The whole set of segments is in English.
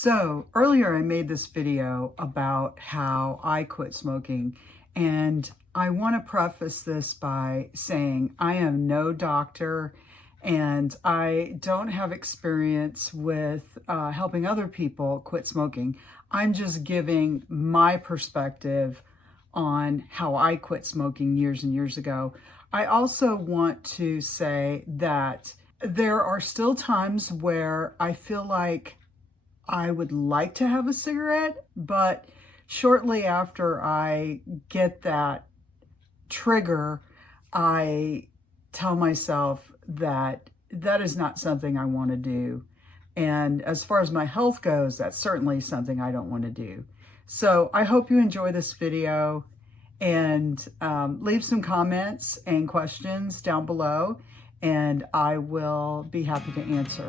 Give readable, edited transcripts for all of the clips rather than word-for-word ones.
So earlier I made this video about how I quit smoking, and I want to preface this by saying I am no doctor and I don't have experience with helping other people quit smoking. I'm just giving my perspective on how I quit smoking years and years ago. I also want to say that there are still times where I feel like I would like to have a cigarette, but shortly after I get that trigger, I tell myself that that is not something I want to do. And as far as my health goes, that's certainly something I don't want to do. So I hope you enjoy this video, and leave some comments and questions down below, and I will be happy to answer.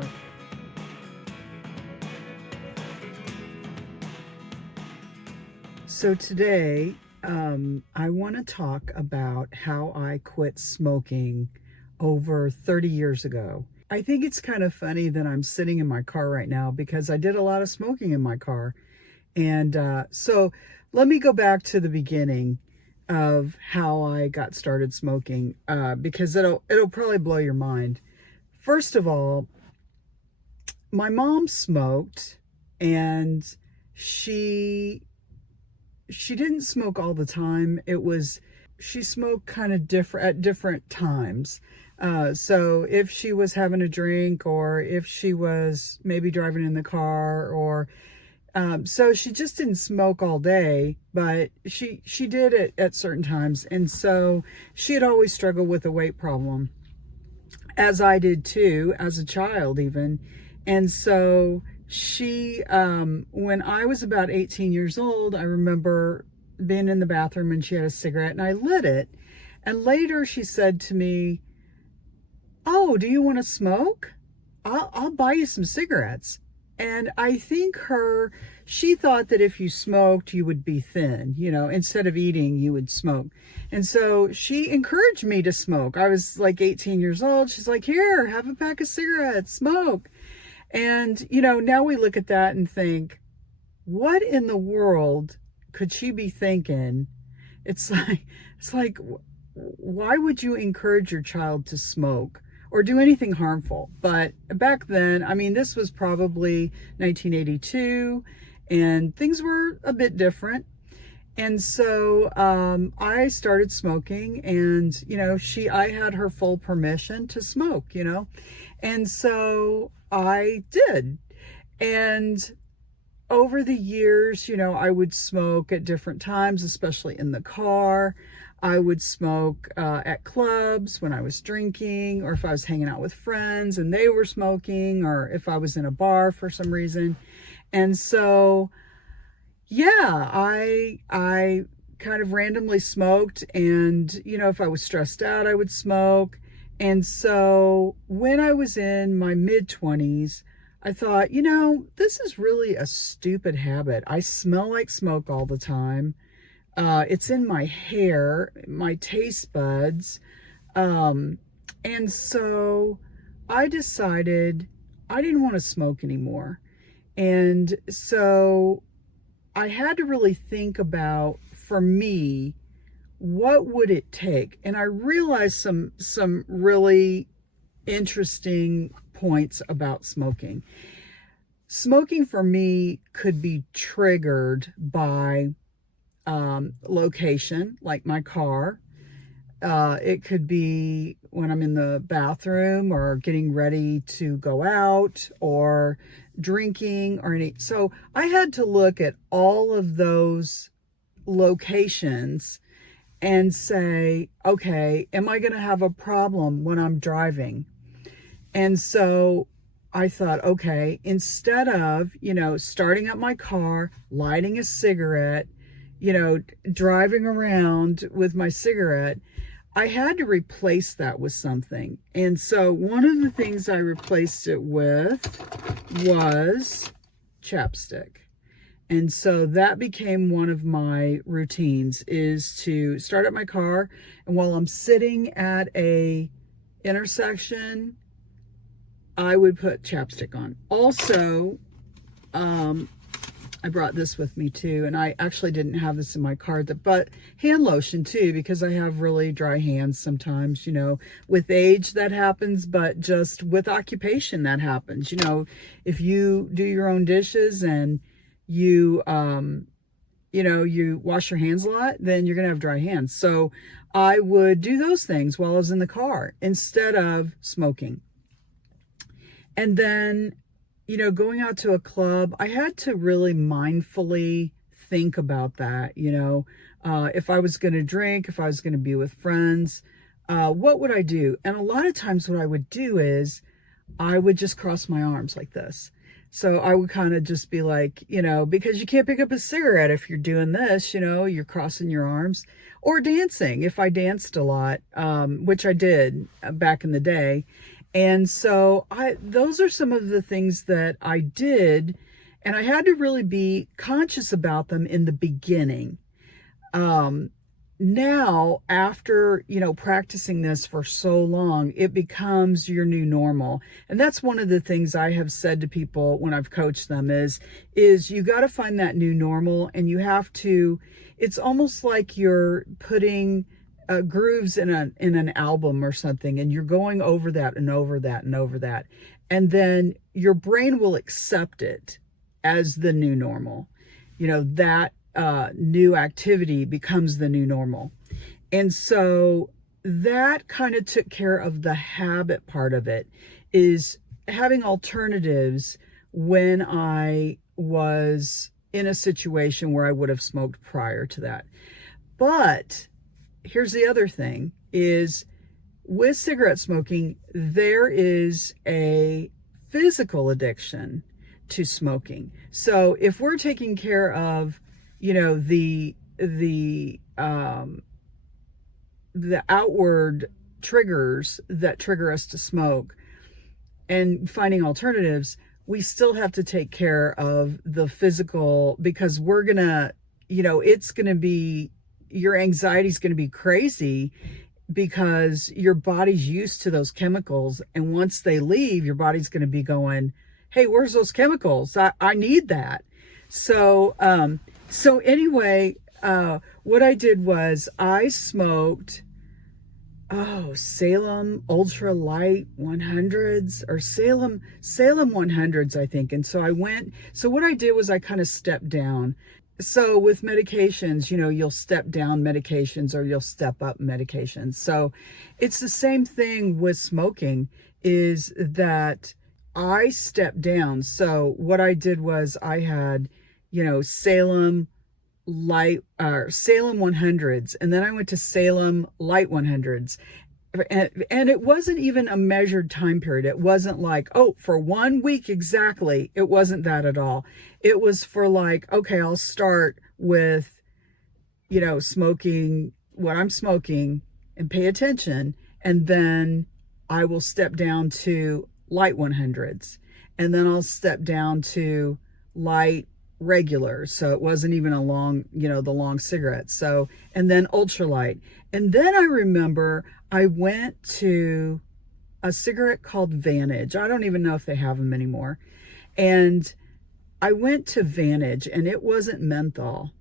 So today, I want to talk about how I quit smoking over 30 years ago. I think it's kind of funny that I'm sitting in my car right now because I did a lot of smoking in my car. And so let me go back to the beginning of how I got started smoking, because it'll probably blow your mind. First of all, my mom smoked, and she didn't smoke all the time. She smoked kind of different at different times. So if she was having a drink, or if she was maybe driving in the car, or so she just didn't smoke all day, but she did it at certain times. And so she had always struggled with a weight problem, as I did too, as a child even. And so she, when I was about 18 years old, I remember being in the bathroom and she had a cigarette and I lit it. And later she said to me, "Oh, do you want to smoke? I'll buy you some cigarettes." And I think she thought that if you smoked, you would be thin, instead of eating, you would smoke. And so she encouraged me to smoke. I was like 18 years old. She's like, "Here, have a pack of cigarettes, smoke." And, now we look at that and think, what in the world could she be thinking? It's like, why would you encourage your child to smoke or do anything harmful? But back then, this was probably 1982, and things were a bit different. And so I started smoking, and, I had her full permission to smoke, and so I did. And over the years, I would smoke at different times, especially in the car. I would smoke at clubs when I was drinking, or if I was hanging out with friends and they were smoking, or if I was in a bar for some reason. And so, yeah, I kind of randomly smoked, and, if I was stressed out, I would smoke. And so when I was in my mid-20s, I thought, this is really a stupid habit. I smell like smoke all the time. It's in my hair, my taste buds. And so I decided I didn't want to smoke anymore. And so I had to really think about, for me, what would it take? And I realized some really interesting points about smoking. Smoking for me could be triggered by location, like my car. It could be when I'm in the bathroom, or getting ready to go out, or drinking, or any. So I had to look at all of those locations and say, okay, am I going to have a problem when I'm driving? And so I thought, okay, instead of, starting up my car, lighting a cigarette, driving around with my cigarette, I had to replace that with something. And so one of the things I replaced it with was chapstick. And so that became one of my routines, is to start up my car, and while I'm sitting at a intersection, I would put chapstick on. Also, I brought this with me too, and I actually didn't have this in my car, but hand lotion too, because I have really dry hands sometimes, with age that happens, but just with occupation that happens. If you do your own dishes and you, you wash your hands a lot, then you're going to have dry hands. So I would do those things while I was in the car instead of smoking. And then, going out to a club, I had to really mindfully think about that. If I was going to drink, if I was going to be with friends, what would I do? And a lot of times what I would do is I would just cross my arms like this. So I would kind of just be like, because you can't pick up a cigarette if you're doing this, you're crossing your arms, or dancing. If I danced a lot, which I did back in the day. And so those are some of the things that I did, and I had to really be conscious about them in the beginning. Now, after, practicing this for so long, it becomes your new normal. And that's one of the things I have said to people when I've coached them is you got to find that new normal, and you have to, it's almost like you're putting grooves in an album or something, and you're going over that and over that and over that. And then your brain will accept it as the new normal. That new activity becomes the new normal. And so that kind of took care of the habit part of it, is having alternatives when I was in a situation where I would have smoked prior to that. But here's the other thing, is with cigarette smoking, there is a physical addiction to smoking. So if we're taking care of, the outward triggers that trigger us to smoke and finding alternatives, we still have to take care of the physical, because we're gonna, it's gonna be, your anxiety is going to be crazy because your body's used to those chemicals. And once they leave, your body's going to be going, hey, where's those chemicals? I need that. So anyway, what I did was I smoked, Salem Ultra Light 100s, or Salem 100s, I think. And so what I did was I kind of stepped down. So with medications, you'll step down medications or you'll step up medications. So it's the same thing with smoking, is that I stepped down. So what I did was I had, Salem Light, Salem 100s, and then I went to Salem Light 100s. And it wasn't even a measured time period. It wasn't like, for 1 week exactly. It wasn't that at all. It was for like, okay, I'll start with, smoking what I'm smoking and pay attention. And then I will step down to light 100s. And then I'll step down to light regular. So it wasn't even a long, the long cigarettes. So, and then ultralight. And then I remember I went to a cigarette called Vantage. I don't even know if they have them anymore. And I went to Vantage, and it wasn't menthol.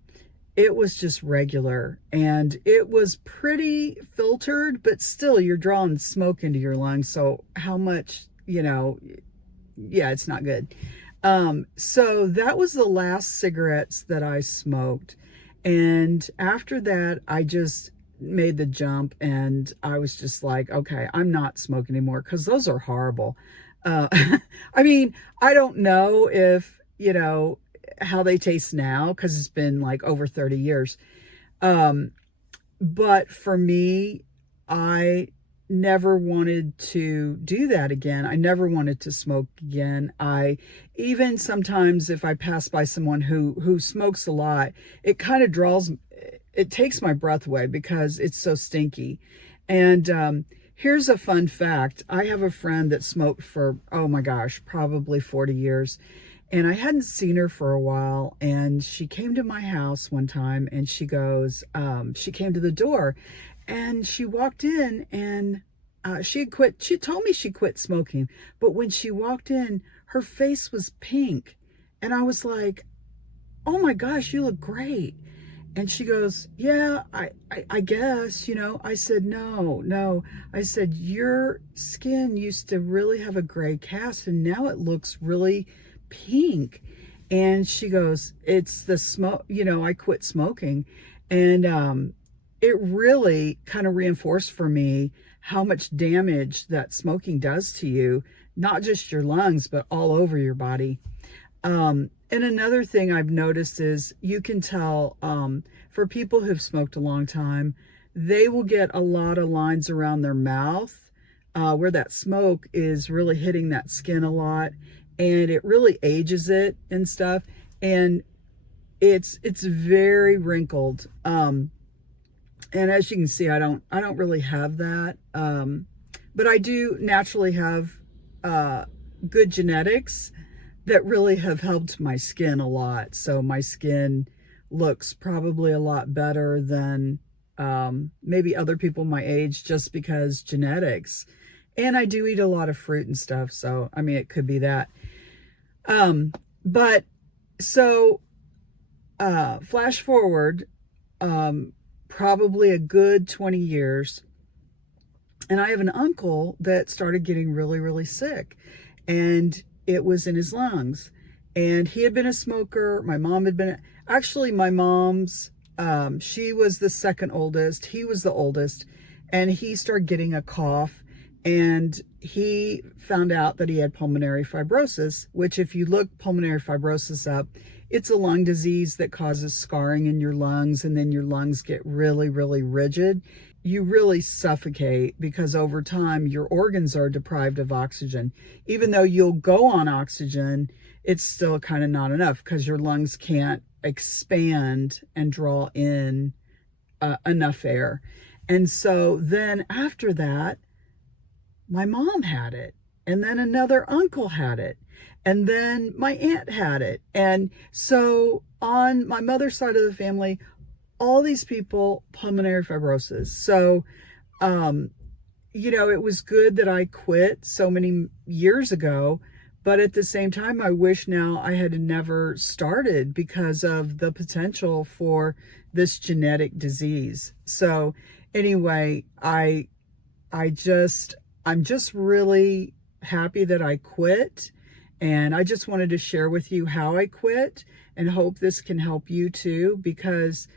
It was just regular, and it was pretty filtered, but still you're drawing smoke into your lungs. So how much, it's not good. So that was the last cigarettes that I smoked. And after that, I just made the jump, and I was just like, okay, I'm not smoking anymore, because those are horrible. I mean, I don't know if, how they taste now, because it's been like over 30 years. But for me, I never wanted to do that again. I never wanted to smoke again. Even sometimes if I pass by someone who smokes a lot, it kind of it takes my breath away because it's so stinky. And here's a fun fact. I have a friend that smoked for, oh my gosh, probably 40 years. And I hadn't seen her for a while. And she came to my house one time, and she goes, she came to the door, and she walked in, and she told me she quit smoking. But when she walked in, her face was pink. And I was like, oh my gosh, you look great. And she goes, yeah, I guess, you know. I said, no, no. I said, your skin used to really have a gray cast and now it looks really pink. And she goes, it's the smoke, you know, I quit smoking. And it really kind of reinforced for me how much damage that smoking does to you, not just your lungs, but all over your body. And another thing I've noticed is you can tell for people who've smoked a long time, they will get a lot of lines around their mouth where that smoke is really hitting that skin a lot, and it really ages it and stuff. And it's very wrinkled. And as you can see, I don't really have that. But I do naturally have good genetics that really have helped my skin a lot. So my skin looks probably a lot better than maybe other people my age, just because genetics. And I do eat a lot of fruit and stuff. So, I mean, it could be that. But so flash forward probably a good 20 years. And I have an uncle that started getting really, really sick. And it was in his lungs. And he had been a smoker. My mom had been, actually my mom's, she was the second oldest. He was the oldest. And he started getting a cough. And he found out that he had pulmonary fibrosis, which if you look pulmonary fibrosis up, it's a lung disease that causes scarring in your lungs. And then your lungs get really, really rigid. You really suffocate because over time your organs are deprived of oxygen. Even though you'll go on oxygen, it's still kind of not enough because your lungs can't expand and draw in enough air. And so then after that, my mom had it, and then another uncle had it, and then my aunt had it. And so on my mother's side of the family, all these people, pulmonary fibrosis. So, you know, it was good that I quit so many years ago, but at the same time, I wish now I had never started because of the potential for this genetic disease. So anyway, I'm just really happy that I quit. And I just wanted to share with you how I quit and hope this can help you too, because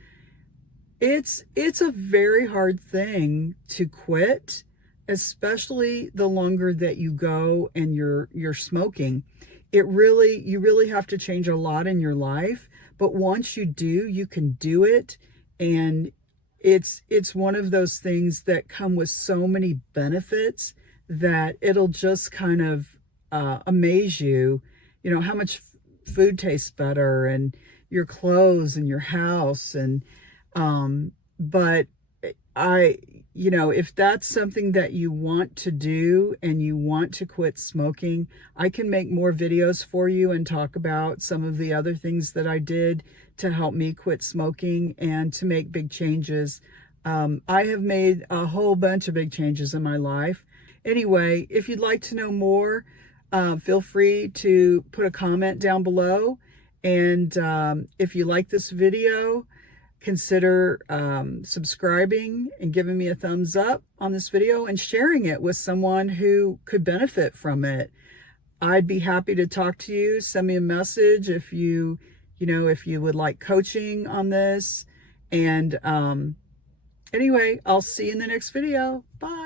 it's a very hard thing to quit, especially the longer that you go and you're smoking. You really have to change a lot in your life, but once you do, you can do it. And it's one of those things that come with so many benefits that it'll just kind of amaze you, you know, how much food tastes better, and your clothes and your house. And but you know, if that's something that you want to do and you want to quit smoking, I can make more videos for you and talk about some of the other things that I did to help me quit smoking and to make big changes. I have made a whole bunch of big changes in my life. Anyway, if you'd like to know more, feel free to put a comment down below. And if you like this video, consider subscribing and giving me a thumbs up on this video and sharing it with someone who could benefit from it. I'd be happy to talk to you. Send me a message if you would like coaching on this. And anyway, I'll see you in the next video. Bye.